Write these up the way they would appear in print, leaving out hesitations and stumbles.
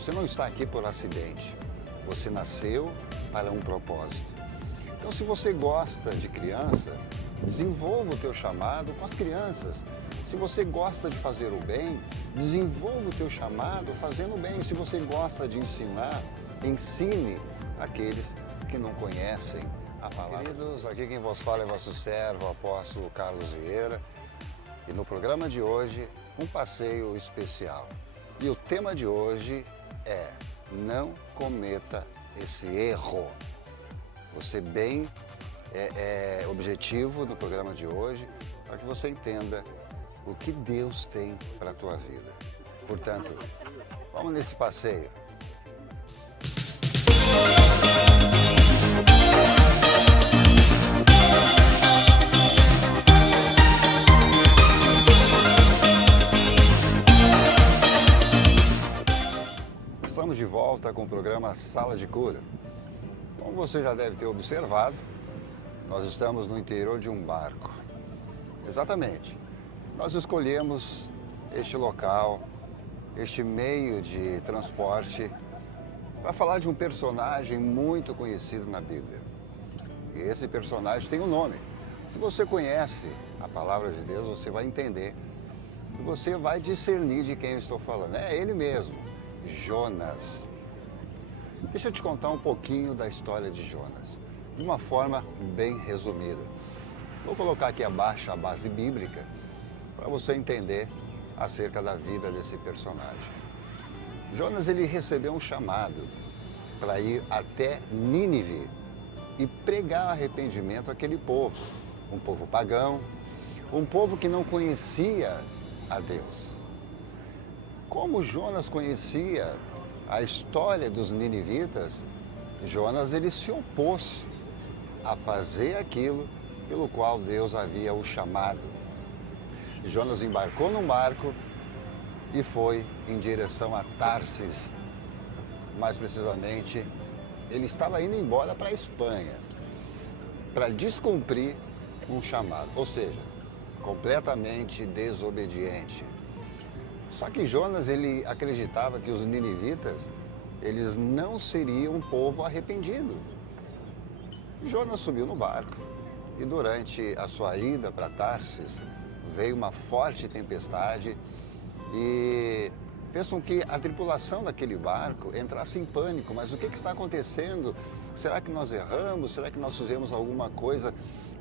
Você não está aqui por acidente. Você nasceu para um propósito. Então, se você gosta de criança, desenvolva o teu chamado com as crianças. Se você gosta de fazer o bem, desenvolva o teu chamado fazendo o bem. Se você gosta de ensinar, ensine aqueles que não conhecem a palavra. Queridos, aqui quem vos fala é vosso servo, o apóstolo Carlos Vieira. E no programa de hoje, um passeio especial. E o tema de hoje é: não cometa esse erro. Vou ser bem objetivo no programa de hoje, para que você entenda o que Deus tem para a tua vida. Portanto, vamos nesse passeio. Estamos de volta com o programa Sala de Cura. Como você já deve ter observado, nós estamos no interior de um barco. Exatamente. Nós escolhemos este local, este meio de transporte, para falar de um personagem muito conhecido na Bíblia. E esse personagem tem um nome. Se você conhece a palavra de Deus, você vai entender. E você vai discernir de quem eu estou falando. É ele mesmo, Jonas. Deixa eu te contar um pouquinho da história de Jonas, de uma forma bem resumida. Vou colocar aqui abaixo a base bíblica para você entender acerca da vida desse personagem. Jonas, ele recebeu um chamado para ir até Nínive e pregar arrependimento àquele povo, um povo pagão, um povo que não conhecia a Deus. Como Jonas conhecia a história dos ninivitas, Jonas ele se opôs a fazer aquilo pelo qual Deus havia o chamado. Jonas embarcou num barco e foi em direção a Tarsis. Mais precisamente, ele estava indo embora para a Espanha para descumprir um chamado, ou seja, completamente desobediente. Só que Jonas, ele acreditava que os ninivitas, eles não seriam um povo arrependido. Jonas subiu no barco e durante a sua ida para Tarsis, veio uma forte tempestade e fez com que a tripulação daquele barco entrasse em pânico. Mas o que está acontecendo? Será que nós erramos? Será que nós fizemos alguma coisa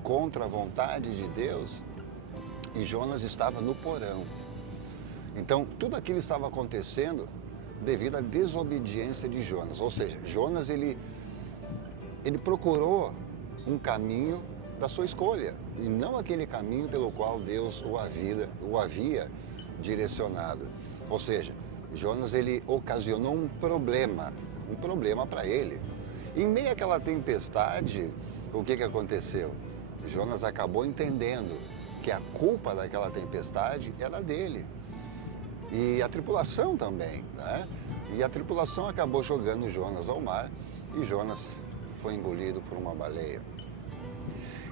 contra a vontade de Deus? E Jonas estava no porão. Então, tudo aquilo estava acontecendo devido à desobediência de Jonas. Ou seja, Jonas, ele procurou um caminho da sua escolha, e não aquele caminho pelo qual Deus o havia direcionado. Ou seja, Jonas, ele ocasionou um problema para ele. Em meio àquela tempestade, o que aconteceu? Jonas acabou entendendo que a culpa daquela tempestade era dele. E a tripulação também, né? E a tripulação acabou jogando Jonas ao mar e Jonas foi engolido por uma baleia.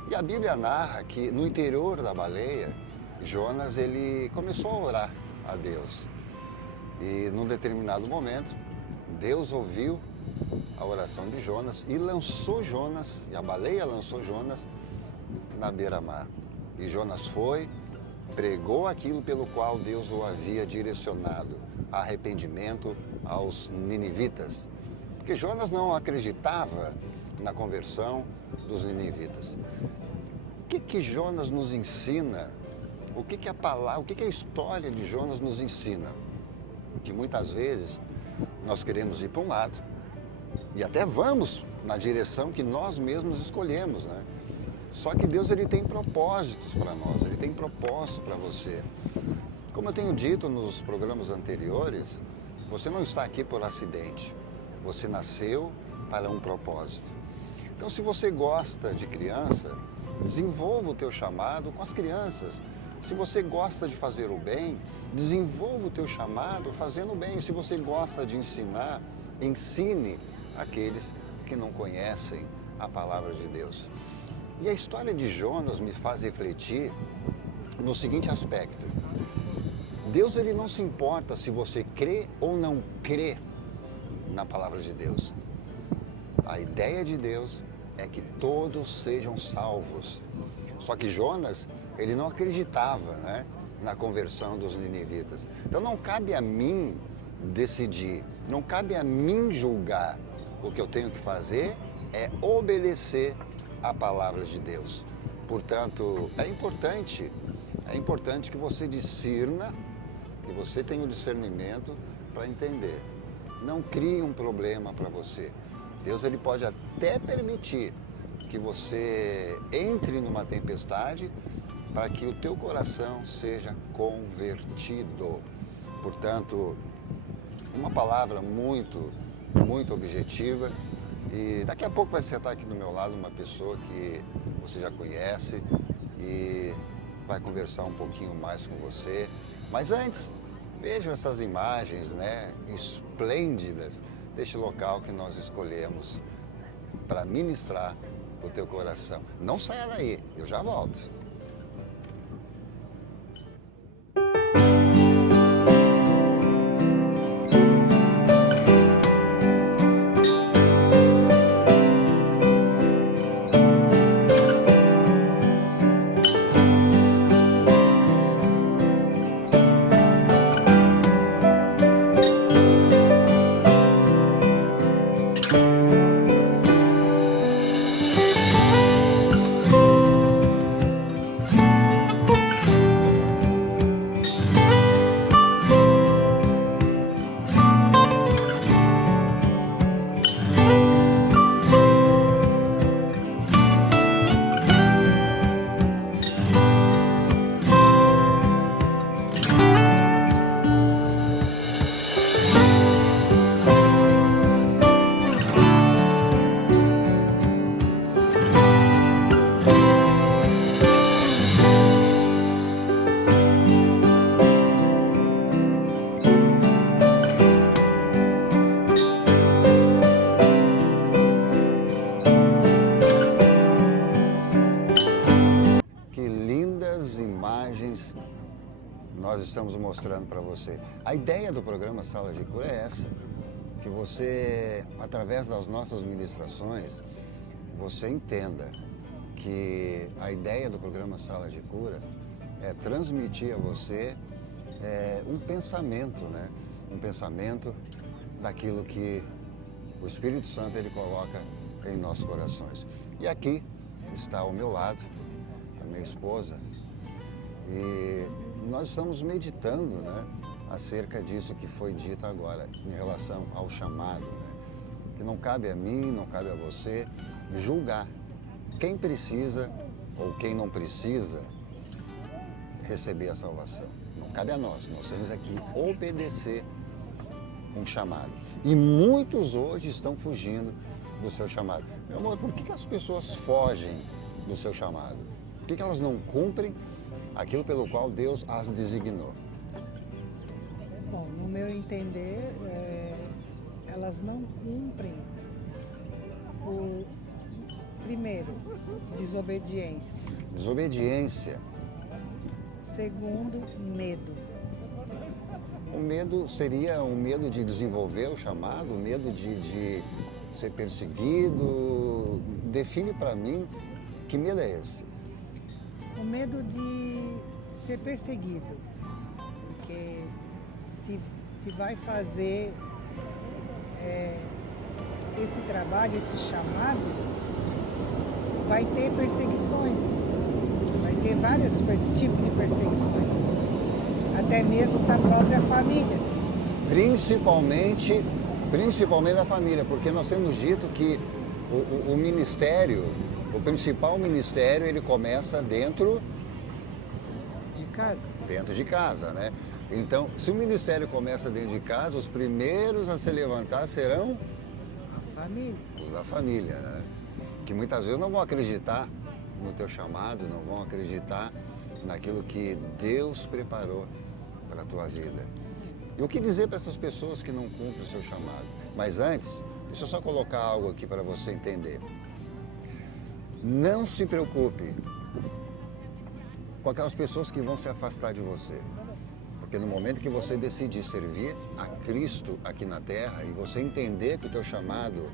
E a Bíblia narra que no interior da baleia, Jonas ele começou a orar a Deus. E num determinado momento, Deus ouviu a oração de Jonas e lançou Jonas, e a baleia lançou Jonas na beira-mar. E Jonas foi, pregou aquilo pelo qual Deus o havia direcionado, arrependimento aos ninivitas. Porque Jonas não acreditava na conversão dos ninivitas. O que Jonas nos ensina? O que a palavra, o que a história de Jonas nos ensina? Que muitas vezes nós queremos ir para um lado e até vamos na direção que nós mesmos escolhemos, né? Só que Deus, ele tem propósitos para nós, ele tem propósito para você. Como eu tenho dito nos programas anteriores, você não está aqui por acidente. Você nasceu para um propósito. Então, se você gosta de criança, desenvolva o teu chamado com as crianças. Se você gosta de fazer o bem, desenvolva o teu chamado fazendo o bem. Se você gosta de ensinar, ensine aqueles que não conhecem a palavra de Deus. E a história de Jonas me faz refletir no seguinte aspecto. Deus, ele não se importa se você crê ou não crê na palavra de Deus. A ideia de Deus é que todos sejam salvos. Só que Jonas, ele não acreditava, né, na conversão dos ninivitas. Então não cabe a mim decidir, não cabe a mim julgar. O que eu tenho que fazer é obedecer à palavra de Deus. Portanto, é importante que você discirna, que você tenha o discernimento para entender. Não crie um problema para você. Deus, ele pode até permitir que você entre numa tempestade para que o teu coração seja convertido. Portanto, uma palavra muito objetiva. E daqui a pouco vai sentar aqui do meu lado uma pessoa que você já conhece e vai conversar um pouquinho mais com você. Mas antes, vejam essas imagens, né, esplêndidas deste local que nós escolhemos para ministrar o teu coração. Não saia daí, eu já volto. Nós estamos mostrando para você. A ideia do programa Sala de Cura é essa, que você, através das nossas ministrações, você entenda que a ideia do programa Sala de Cura é transmitir a você um pensamento, né? Um pensamento daquilo que o Espírito Santo ele coloca em nossos corações. E aqui está ao meu lado a minha esposa e nós estamos meditando, né, acerca disso que foi dito agora, em relação ao chamado, né? Que não cabe a mim, não cabe a você julgar quem precisa ou quem não precisa receber a salvação. Não cabe a nós temos aqui obedecer um chamado. E muitos hoje estão fugindo do seu chamado. Meu amor, por que as pessoas fogem do seu chamado? Por que elas não cumprem aquilo pelo qual Deus as designou? Bom, no meu entender, elas não cumprem por, primeiro, desobediência. Desobediência. Segundo, medo. O medo seria um medo de desenvolver o chamado, o medo de ser perseguido. Define para mim que medo é esse? O medo de ser perseguido, porque se vai fazer esse trabalho, esse chamado, vai ter perseguições, vai ter vários tipos de perseguições, até mesmo da própria família. Principalmente da família, porque nós temos dito que o ministério, o principal ministério, ele começa dentro de casa. Dentro de casa, né? Então, se o ministério começa dentro de casa, os primeiros a se levantar serão a família. Os da família, né? Que muitas vezes não vão acreditar no teu chamado, não vão acreditar naquilo que Deus preparou para a tua vida. E o que dizer para essas pessoas que não cumprem o seu chamado? Mas antes, deixa eu só colocar algo aqui para você entender. Não se preocupe com aquelas pessoas que vão se afastar de você. Porque no momento que você decidir servir a Cristo aqui na terra e você entender que o teu chamado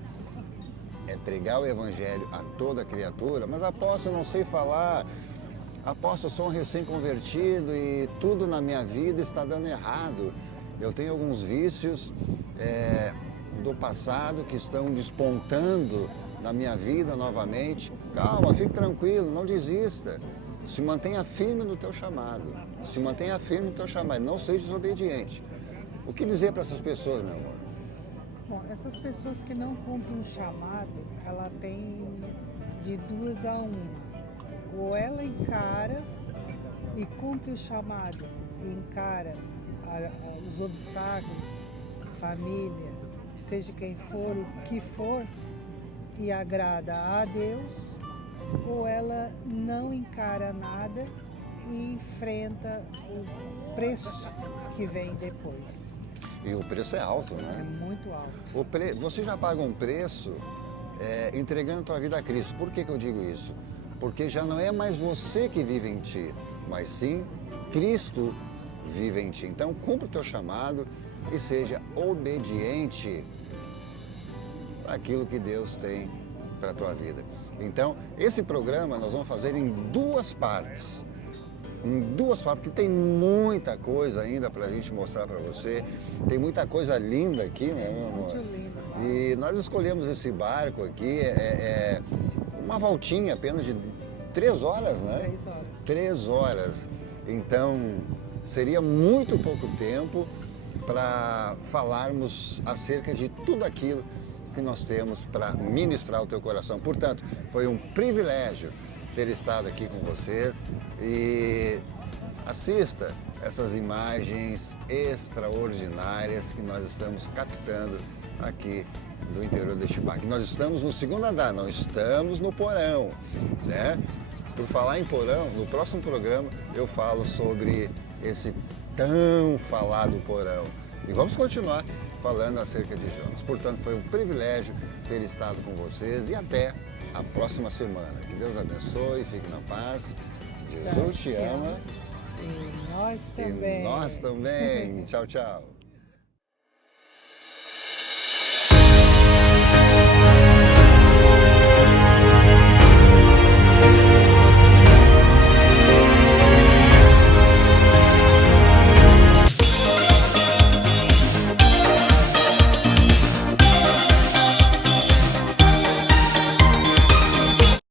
é pregar o evangelho a toda criatura, mas apóstolo, eu não sei falar, apóstolo, eu sou um recém-convertido e tudo na minha vida está dando errado. Eu tenho alguns vícios do passado que estão despontando na minha vida novamente. Calma, fique tranquilo, não desista. Se mantenha firme no teu chamado. Se mantenha firme no teu chamado, não seja desobediente. O que dizer para essas pessoas, meu amor? Bom, essas pessoas que não cumprem o chamado, ela tem de duas a uma. Ou ela encara e cumpre o chamado, e encara os obstáculos, família, seja quem for, o que for, e agrada a Deus, ou ela não encara nada e enfrenta o preço que vem depois. E o preço é alto, É né? muito alto. Você já paga um preço entregando a tua vida a Cristo. Por que eu digo isso? Porque já não é mais você que vive em ti, mas sim Cristo vive em ti. Então cumpra o teu chamado e seja obediente àquilo que Deus tem para a tua vida. Então, esse programa nós vamos fazer em duas partes. Porque tem muita coisa ainda para a gente mostrar para você. Tem muita coisa linda aqui, né, meu amor? Muito lindo. E nós escolhemos esse barco aqui, uma voltinha apenas de 3 horas, né? 3 horas. 3 horas. Então, seria muito pouco tempo para falarmos acerca de tudo aquilo que nós temos para ministrar o teu coração. Portanto, foi um privilégio ter estado aqui com vocês e assista essas imagens extraordinárias que nós estamos captando aqui do interior deste parque. Nós estamos no segundo andar, não estamos no porão, né? Por falar em porão, no próximo programa eu falo sobre esse tão falado porão. E vamos continuar falando acerca de Jonas. Portanto, foi um privilégio ter estado com vocês e até a próxima semana. Que Deus abençoe, fique na paz. Jesus te ama. E nós E também. nós também. Tchau, tchau.